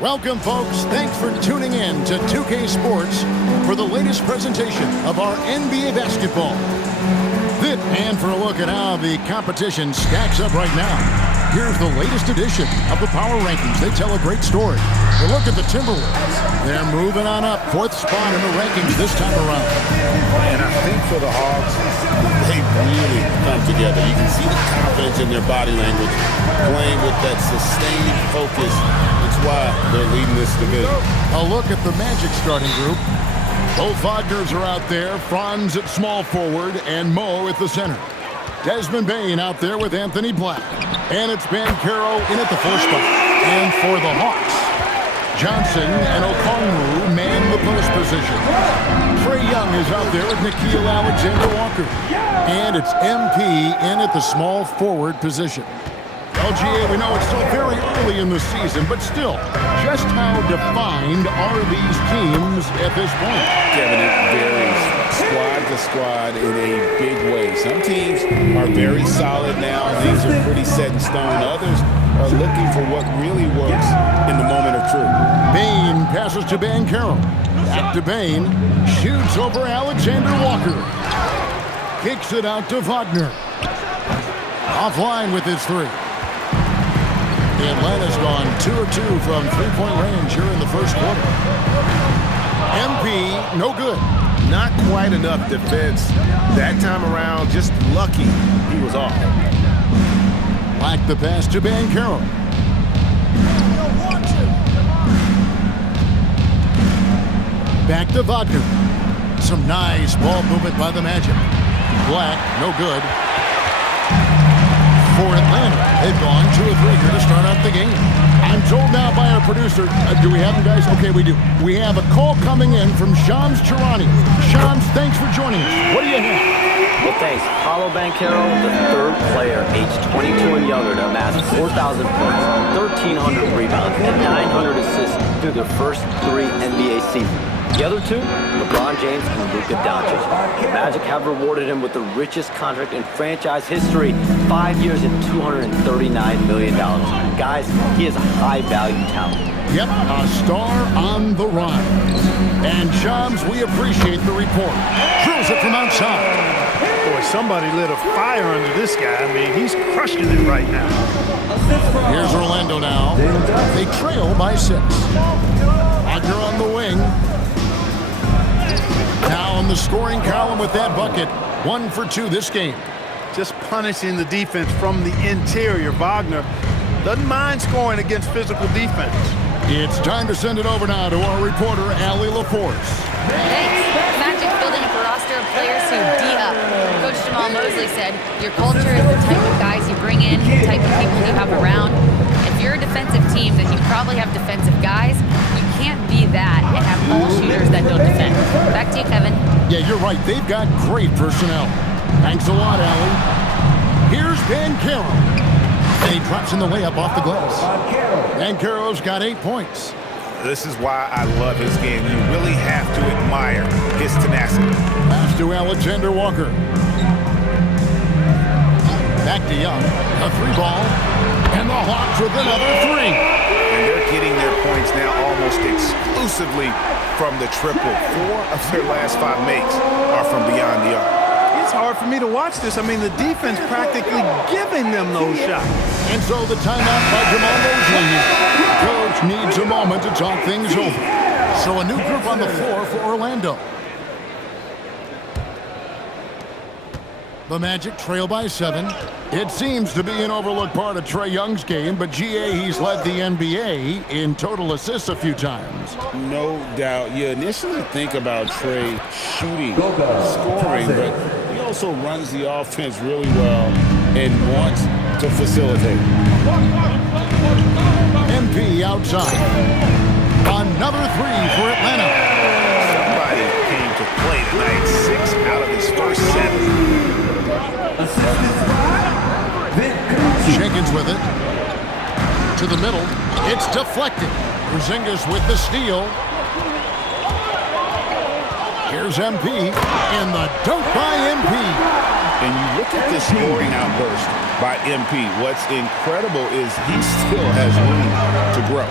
Welcome, folks. Thanks for tuning in to 2K Sports for the latest presentation of our NBA basketball. And for a look at how the competition stacks up right now, here's the latest edition of the Power Rankings. They tell a great story. We look at the Timberwolves. They're moving on up, 4th spot in the rankings this time around. And I think for the Hawks, they really come together. You can see the confidence in their body language, playing with that sustained focus. That's why they're leading this division. A look at the Magic starting group. Both Wagners are out there, Franz at small forward, and Mo at the center. Desmond Bane out there with Anthony Black. And it's Banchero in at the 4 spot. And for the Hawks, Johnson and Okongwu man the post position. Trae Young is out there with Nickeil Alexander-Walker. And it's MP in at the small forward position. LGA, we know it's still very early in the season, but still, just how defined are these teams at this point? Kevin, it varies squad to squad in a big way. Some teams are very solid now. Things are pretty set in stone. Others are looking for what really works in the moment of truth. Bane passes to Banchero. Back to Bane. Shoots over Alexander-Walker. Kicks it out to Wagner. Offline with his 3. Atlanta's gone 2 of 2 from three-point range here in the first quarter. MP, no good. Not quite enough defense. That time around, just lucky he was off. Black the pass to Banchero. Back to Wagner. Some nice ball movement by the Magic. Black, no good. For Atlanta, they've gone 2 of 3 here to start out the game. I'm told now by our producer, do we have them, guys? Okay, we do. We have a call coming in from Shams Charania. Shams, thanks for joining us. What do you have? Well, thanks. Paolo Banchero, the 3rd player, aged 22 and younger, to amass 4,000 points, 1,300 rebounds, and 900 assists through their first 3 NBA seasons. The other 2, LeBron James and Luka Doncic. The Magic have rewarded him with the richest contract in franchise history, 5 years and $239 million. Guys, he is a high-value talent. Yep, a star on the rise. And Shams, we appreciate the report. Drills it from outside. Boy, somebody lit a fire under this guy. I mean, he's crushing it right now. Here's Orlando now. They trail by 6. Wagner on the wing. Now in the scoring column with that bucket. 1 for 2 this game. Just punishing the defense from the interior. Wagner doesn't mind scoring against physical defense. It's time to send it over now to our reporter, Allie LaForce. Thanks. Magic building up a roster of players who D-up. Coach Jamal Mosley said, your culture is the type of guys you bring in, the type of people you have around. If you're a defensive team, then you probably have defensive guys. You can't be that and have all shooters that don't defend. Back to you, Kevin. Yeah, you're right. They've got great personnel. Thanks a lot, Allie. Here's Banchero. And he drops in the layup off the glass. Banchero's got 8 points. This is why I love his game. You really have to admire his tenacity. Pass to Alexander-Walker. Back to Young. A 3-ball. And the Hawks with another 3. And they're getting their points now almost exclusively from the triple. 4 of their last 5 makes are from beyond the arc. It's hard for me to watch this. I mean, the defense practically giving them those shots. And so the timeout by Jamal Mosley. Coach needs a moment to talk things over. So a new group on the floor for Orlando. The Magic trail by 7. It seems to be an overlooked part of Trae Young's game, but GA, he's led the NBA in total assists a few times. No doubt. You initially think about Trae shooting, scoring, but he also runs the offense really well and wants to facilitate. MP outside. Another 3 for Atlanta. Somebody came to play tonight. 6 out of his first 7. Jenkins with it. To the middle. It's deflected. Porzingis with the steal. Here's MP. And the dunk by MP. And you look at this scoring outburst by MP. What's incredible is he still has room to grow.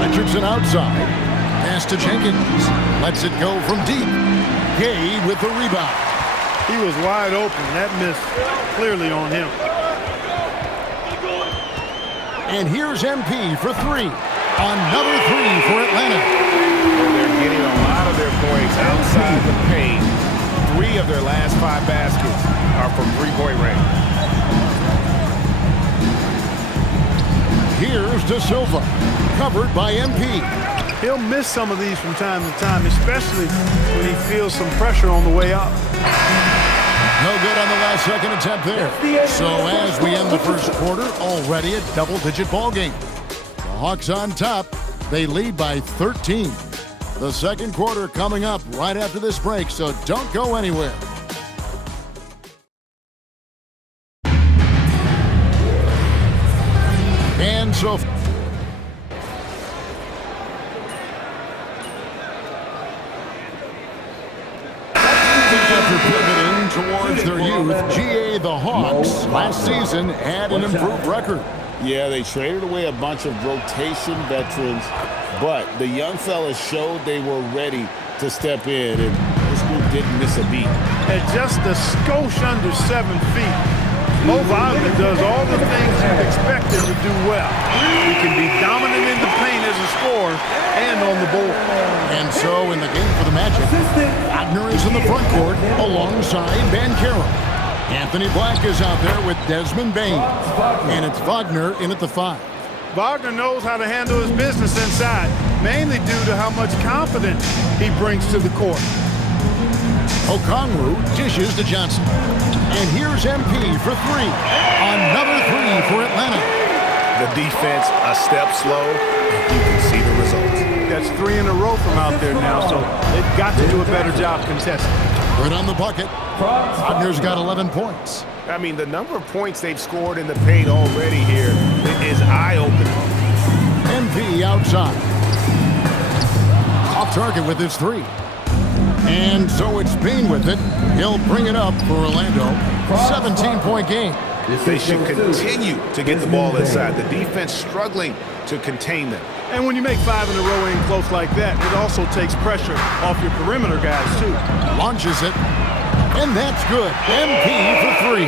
Richardson outside. Pass to Jenkins. Lets it go from deep. Gay with the rebound. He was wide open. That miss clearly on him. And here's MP for three. Another three for Atlanta. They're getting a lot of their points outside the paint. 3 of their last 5 baskets are from three-point range. Here's De Silva, covered by MP. He'll miss some of these from time to time, especially when he feels some pressure on the way up. No good on the last second attempt there. So as we end the first quarter, already a double-digit ball game. The Hawks on top. They lead by 13. The second quarter coming up right after this break, so don't go anywhere. And so after pivoting towards their youth, GA the Hawks last season had an improved record. Yeah, they traded away a bunch of rotation veterans, but the young fellas showed they were ready to step in, and this group didn't miss a beat. At just a skosh under 7 feet, Mo Wagner does all the things you'd expect him to do well. He can be dominant in the paint as a scorer and on the board. And so in the game for the Magic, Wagner is in the front court alongside Banchero. Anthony Black is out there with Desmond Bane. And it's Wagner in at the 5. Wagner knows how to handle his business inside, mainly due to how much confidence he brings to the court. Okongwu dishes to Johnson. And here's MP for 3. Another 3 for Atlanta. The defense a step slow, and you can see the results. That's 3 in a row from out there now, so they've got to do a better job contesting. Good on the bucket. Wagner's got 11 points. I mean, the number of points they've scored in the paint already here is eye-opening. MP outside. Off target with his 3. And so it's Bane with it. He'll bring it up for Orlando. 17-point game. They should continue to get the ball inside. The defense struggling to contain them. And when you make 5 in a row in close like that, it also takes pressure off your perimeter guys, too. Launches it. And that's good. MP for 3.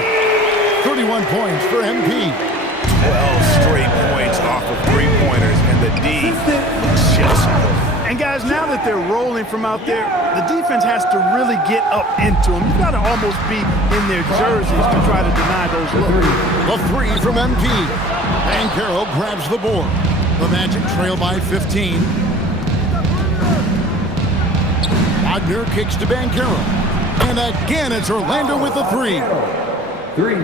31 points for MP. 12 straight points off of three-pointers, and the D just good. And guys, now that they're rolling from out there, the defense has to really get up into them. You've got to almost be in their jerseys to try to deny those looks. The 3 from MP. Banchero grabs the board. The Magic trail by 15. Wagner kicks to Banchero. And again, it's Orlando with the 3.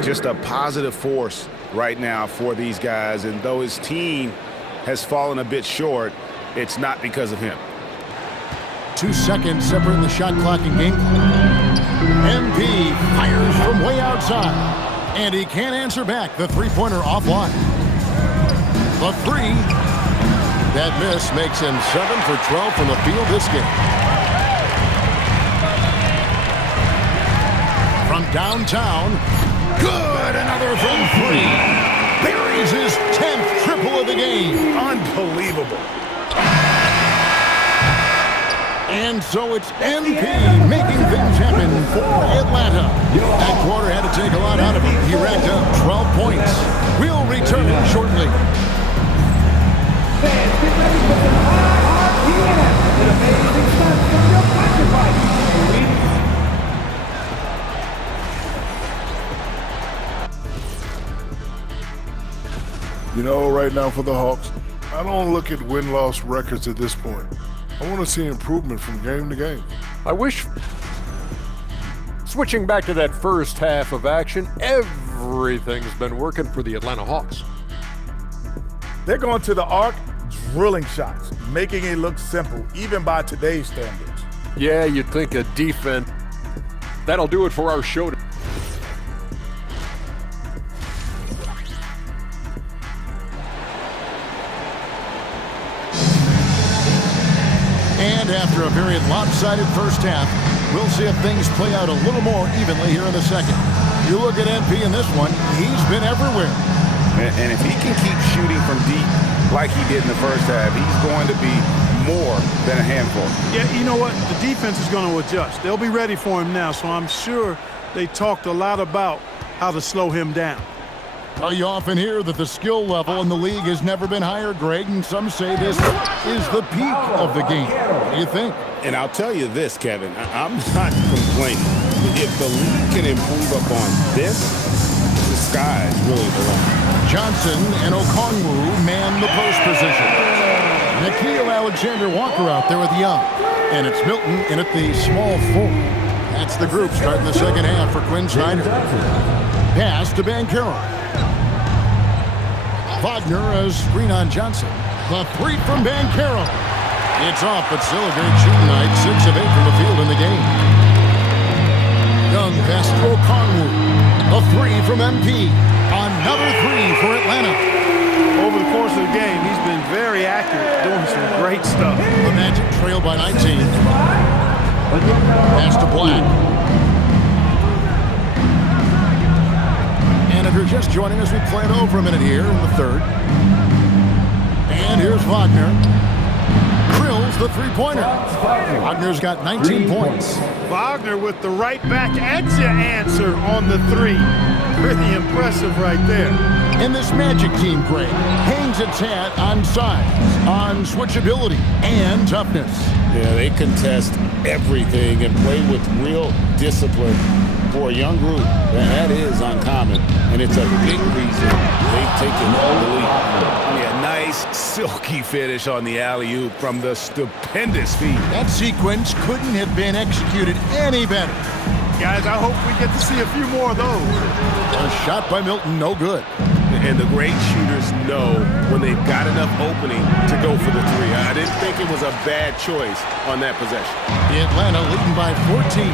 Just a positive force right now for these guys. And though his team has fallen a bit short, it's not because of him. 2 seconds separating the shot clock and game clock. MP fires from way outside. And he can't answer back. The three-pointer offline. The 3. That miss makes him 7 for 12 from the field this game. From downtown, good, another from 3. Buries his 10th triple of the game. Unbelievable. And so it's MP making things happen for Atlanta. That quarter had to take a lot out of him. He racked up 12 points. We'll return shortly. Fans, get ready for the RPM, an amazing stunt from your sacrifice. You know, right now for the Hawks, I don't look at win-loss records at this point. I want to see improvement from game to game. I wish, switching back to that first half of action, everything's been working for the Atlanta Hawks. They're going to the arc, drilling shots, making it look simple, even by today's standards. Yeah, you'd think a defense. That'll do it for our show. And after a very lopsided first half, we'll see if things play out a little more evenly here in the second. You look at MP in this one, he's been everywhere. And if he can keep shooting from deep like he did in the first half, he's going to be more than a handful. Yeah, you know what? The defense is going to adjust. They'll be ready for him now, so I'm sure they talked a lot about how to slow him down. Well, you often hear that the skill level in the league has never been higher, Greg, and some say this is the peak of the game. What do you think? And I'll tell you this, Kevin, I'm not complaining. If the league can improve upon this, the sky is really the limit. Johnson and Okongwu man the post position. Nickeil Alexander-Walker out there with Young. And it's Milton in at the small forward. That's the group starting the second half for Quinn Snyder. Pass to Banchero. Wagner has screen on Johnson. The three from Banchero. It's off, but still a great shooting night. 6 of 8 from the field in the game. Young pass to Okongwu. A three from MP. Another three for Atlanta. Over the course of the game, he's been very accurate, doing some great stuff. The Magic trail by 19. Pass to Black. And if you're just joining us, we play it over for a minute here in the third. And here's Wagner. Drills the three-pointer. Wagner's got 19 points. Wagner with the right back edge answer on the three. Pretty impressive right there. And this Magic team, Greg, hangs its hat on size, on switchability, and toughness. Yeah, they contest everything and play with real discipline. For a young group, that is uncommon, and it's a big reason they've taken the lead. Yeah, nice, silky finish on the alley-oop from the stupendous feed. That sequence couldn't have been executed any better. Guys, I hope we get to see a few more of those. A shot by Milton, no good. And the great shooters know when they've got enough opening to go for the three. I didn't think it was a bad choice on that possession. Atlanta leading by 14.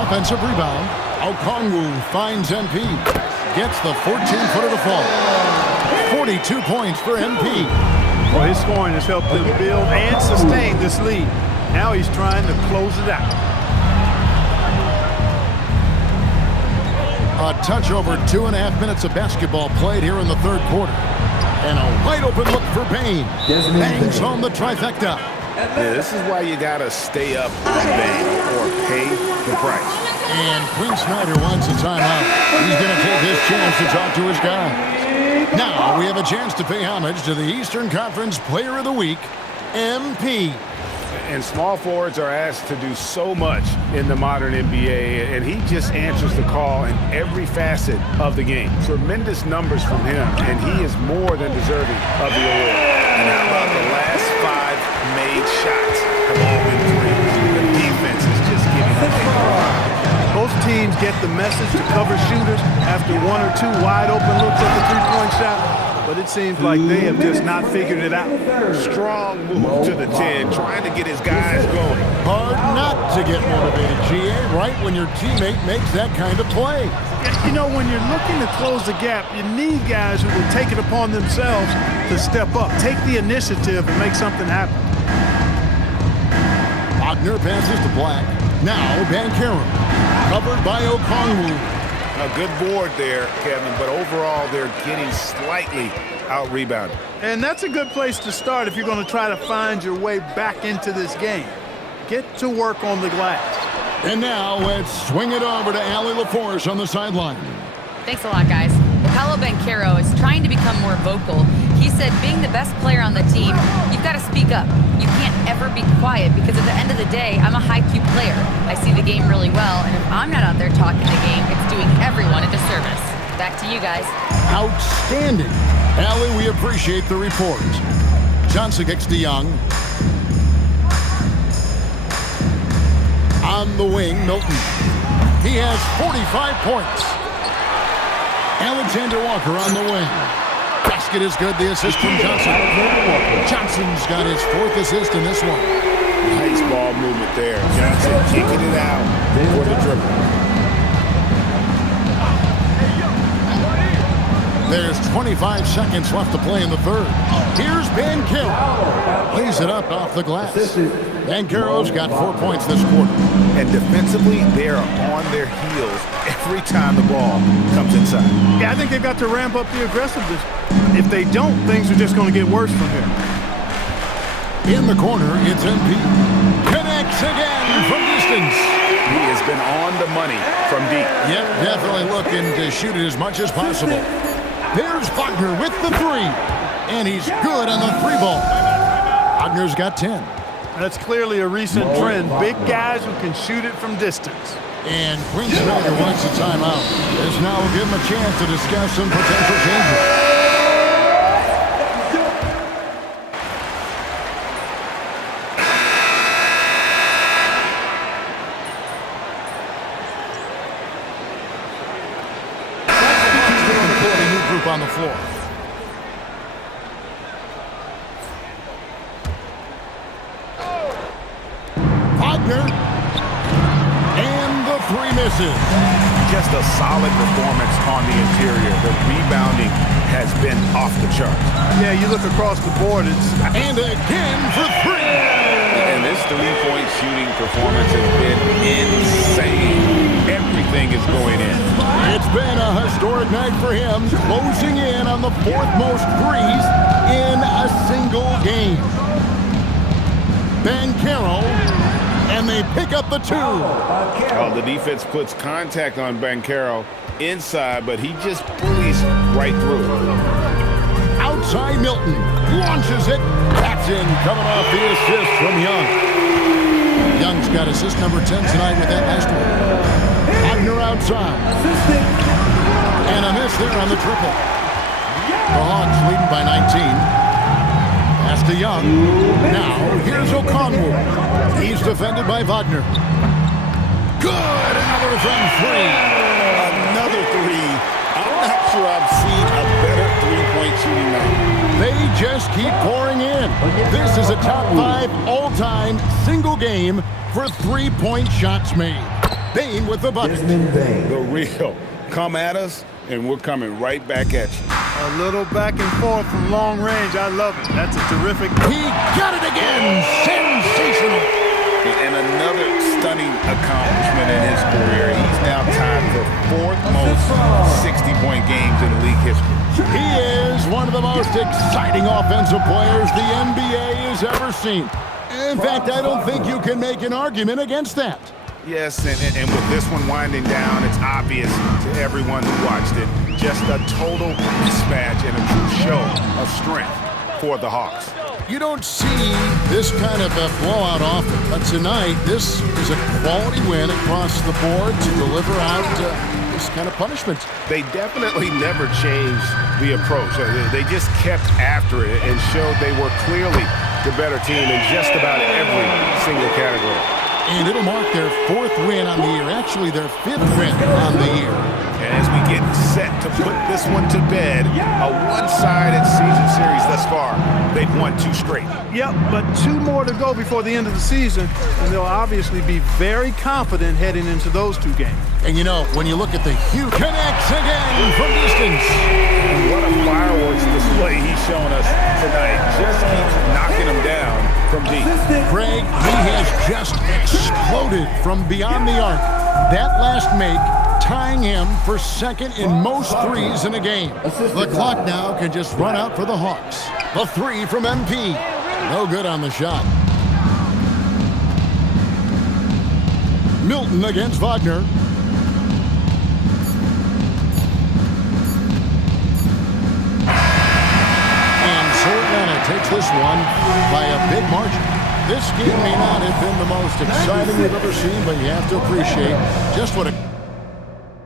Offensive rebound. Okongwu finds MP. Gets the 14-footer to fall. 42 points for MP. Well, his scoring has helped them build and sustain this lead. Now he's trying to close it out. A touch over 2.5 minutes of basketball played here in the third quarter. And a wide open look for Bane. Bangs home the trifecta. Yeah, this is why you got to stay up with Bane or pay the price. And Quinn Snyder wants a timeout. He's going to take his chance to talk to his guys. Now we have a chance to pay homage to the Eastern Conference Player of the Week, MP. And small forwards are asked to do so much in the modern NBA, and he just answers the call in every facet of the game. Tremendous numbers from him, and he is more than deserving of the award. And how about the last 5 made shots have all been threes? The defense is just giving up a lot. Both teams get the message to cover shooters after 1 or 2 wide open looks at the three-point shot. But it seems like they have just not figured it out. Strong move to the 10, trying to get his guys going. Hard not to get motivated, GA, right when your teammate makes that kind of play. You know, when you're looking to close the gap, you need guys who will take it upon themselves to step up, take the initiative and make something happen. Wagner passes to Black. Now Banchero, covered by Okongwu. A good board there, Kevin, but overall they're getting slightly out-rebounded. And that's a good place to start if you're going to try to find your way back into this game. Get to work on the glass. And now let's swing it over to Allie LaForce on the sideline. Thanks a lot, guys. Paolo Banchero is trying to become more vocal. He said being the best player on the team, you've got to speak up. You can't ever be quiet because at the end of the day, I'm a high-Q player. I see the game really well, and if I'm not out there talking the game, it's doing everyone a disservice. Back to you guys. Outstanding. Allie, we appreciate the report. Johnson kicks to Young. On the wing, Milton. He has 45 points. Alexander Walker on the wing. Basket is good. The assist from Johnson. Johnson's got his 4th assist in this one. Nice ball movement there. Johnson kicking it out for the dribble. There's 25 seconds left to play in the third. Here's Banchero. Lays it up off the glass. Banchero's got 4 points this quarter. And defensively, they are on their heels every time the ball comes inside. Yeah, I think they've got to ramp up the aggressiveness. If they don't, things are just going to get worse from here. In the corner, it's MP. Connects again from distance. He has been on the money from deep. Yep, definitely looking to shoot it as much as possible. There's Wagner with the three. And he's good on the three ball. Wagner's got 10. That's clearly a recent trend. Big guys who can shoot it from distance. And Quinn Snyder wants a timeout. This now will give him a chance to discuss some potential changes. Group on the floor. Wagner, and the three misses. Just a solid performance on the interior. The rebounding has been off the charts. Yeah, you look across the board, it's... And again for three. And this three-point shooting performance has been insane. Everything is going in. It's been a historic night for him, closing in on the fourth most threes in a single game. Banchero, and they pick up the two. Oh, the defense puts contact on Banchero inside, but he just bullies right through. Outside Milton, launches it. That's in, coming off the assist from Young. Young's got assist number 10 tonight with that last one. Wagner outside. And a miss there on the triple. The Hawks leading by 19. Pass to Young. Now, here's O'Conwell. He's defended by Wagner. Good! Another from three. Another three. I'm not sure I've seen a better three-point shooting night. They just keep pouring in. This is a top 5 all-time single game for three-point shots made. Bane with the bucket. The real. Come at us, and we're coming right back at you. A little back and forth from long range. I love it. That's a terrific... He got it again. Sensational. And another stunning accomplishment in his career. He's now tied for 4th most 60-point games in league history. He is one of the most exciting offensive players the NBA has ever seen. In fact, I don't think you can make an argument against that. Yes, and with this one winding down, it's obvious to everyone who watched it. Just a total mismatch and a true show of strength for the Hawks. You don't see this kind of a blowout often, but tonight this is a quality win across the board to deliver out this kind of punishment. They definitely never changed the approach. They just kept after it and showed they were clearly the better team in just about every single category. And it'll mark their 4th win on the year, actually their 5th win on the year. And as we get set to put this one to bed, a one-sided season series thus far, they've won 2 straight. Yep, but 2 more to go before the end of the season, and they'll obviously be very confident heading into those 2 games. And you know, when you look at the huge connects again from distance. And what a fireworks display he's showing us tonight. Just keeps knocking them down from deep. Craig, he has just exploded from beyond the arc. That last make tying him for 2nd in most threes in a game. The clock now can just run out for the Hawks. The 3 from MP. No good on the shot. Milton against Wagner. And so Atlanta takes this one by a big margin. This game may not have been the most exciting we've ever seen, but you have to appreciate just what a